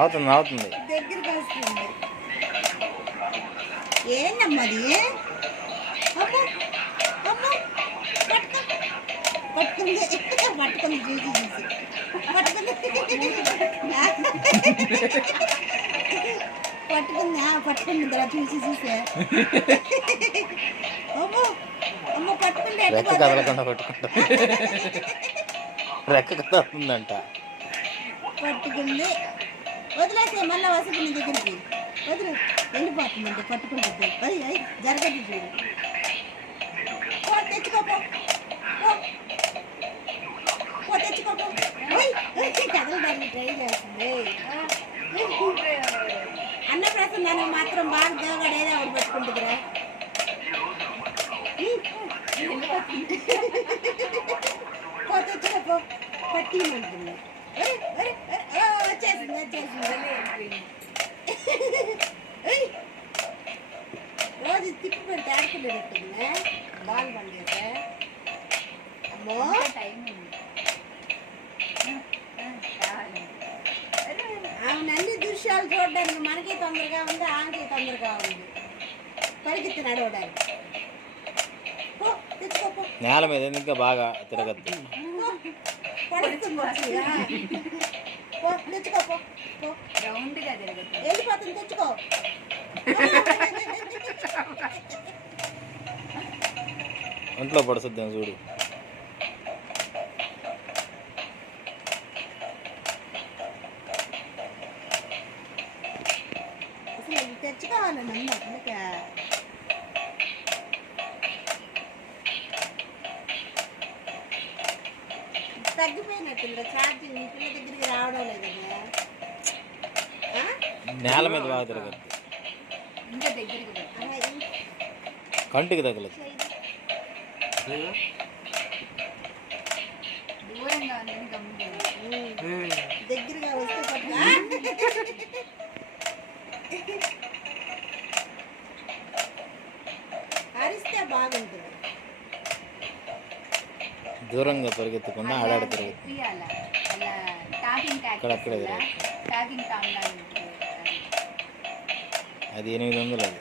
అవుతుంది అవుతుంది. దగ్గరికి వస్తుంది. ఏంటమ్మది? పట్టుకుంది పట్టుకుంది చూసి చూసి పట్టుకుంది పట్టుకుంది తర్వాత చూసి చూసే అమ్మో అమ్మ పట్టుకుంటే రెక్క కదలకుండా పట్టుకుంటా. రెక్క కదులుతుందంట. పట్టుకుంది వదిలేసే మళ్ళీ వసతి నీ దగ్గరికి వదిలే వెళ్ళిపోతుందంటే పట్టుకుంటుంది. అయ్యి అయ్యి జరగదు చూడు. తెచ్చుకోపో తెచ్చుకోపో కదలడానికి ట్రై చేస్తుంది. అన్నప్రాసం దానికి మాత్రం బాగా దేవగాడు ఏదో ఆవిడ పట్టుకుంటుందిరా. తెచ్చుకోపో పట్టిమంటుంది. వచ్చేసింది వచ్చేసింది. రోజు తిప్పి పెడితే ఆడుకునేటట్టుంది. బాల్ పండితే అమ్మో ఆమె అన్ని దృశ్యాలు చూడడానికి మనకి తొందరగా ఉంది, ఆమెకి తొందరగా ఉంది. పరిగెత్తి నడవడానికి. తెచ్చుకోపో. నేల మీద ఇంకా బాగా తిరగద్దు. తెచ్చుకోపో. రౌండ్గా తిరగదు. వెళ్ళిపోతుంది. తెచ్చుకో. ఒంట్లో పడుతుంది చూడు. అసలు తెచ్చుకోవాలండి అందుకే తగ్గిపోయినట్టుందా ఛార్జింగ్? నీ పిల్ల దగ్గరికి రావడం లేదు కదా. నేల మీద బాగా తిరగద్దు. ఇంకా దగ్గరికి కంటికి తగలదు. దూరంగా దగ్గరగా వస్తే అరిస్తే బాగుంటుంది. దూరంగా పరిగెత్తకుండా ఆడాడ తిరుగుతుంది. అక్కడక్కడే అది 800 అది.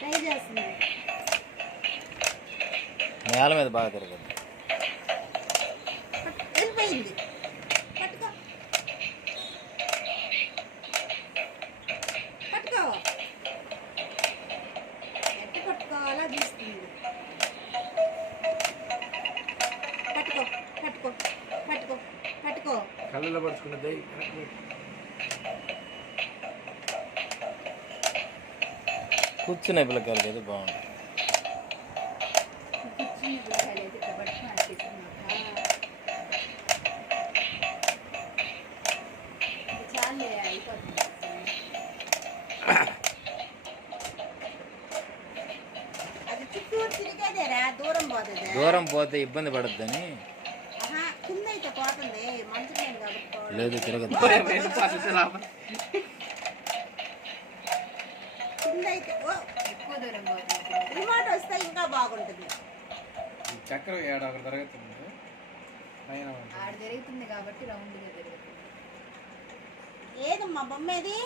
ట్రై చేస్తుంది. నేల మీద బాగా తిరగదు. వెళ్ళిపోయింది. పట్టుకో పట్టుకో. ఎట్టి పట్టుకోవాలా చూస్తుంది. పట్టుకో పట్టుకో పట్టుకో పట్టుకో. కళ్ళలో పడుచుకున్నది. కూర్చునే పిల్లకాయలు అయితే బాగుంటుంది. అది చుట్టూరు తిరిగేదేరా, దూరం పోతుంది. దూరం పోతే ఇబ్బంది పడద్దని. కింద అయితే పోతుంది. మంచి నేను కాబట్టి లేదు తిరగదు. కింద అయితే ఎక్కువ దూరం పోతుంది. రిమోట్ వస్తే ఇంకా బాగుంటుంది. చక్రం ఏడ ఒక తరగతి ఆడ జరుగుతుంది కాబట్టి రౌండ్గా జరుగుతుంది. ఏదమ్మా బొమ్మేది?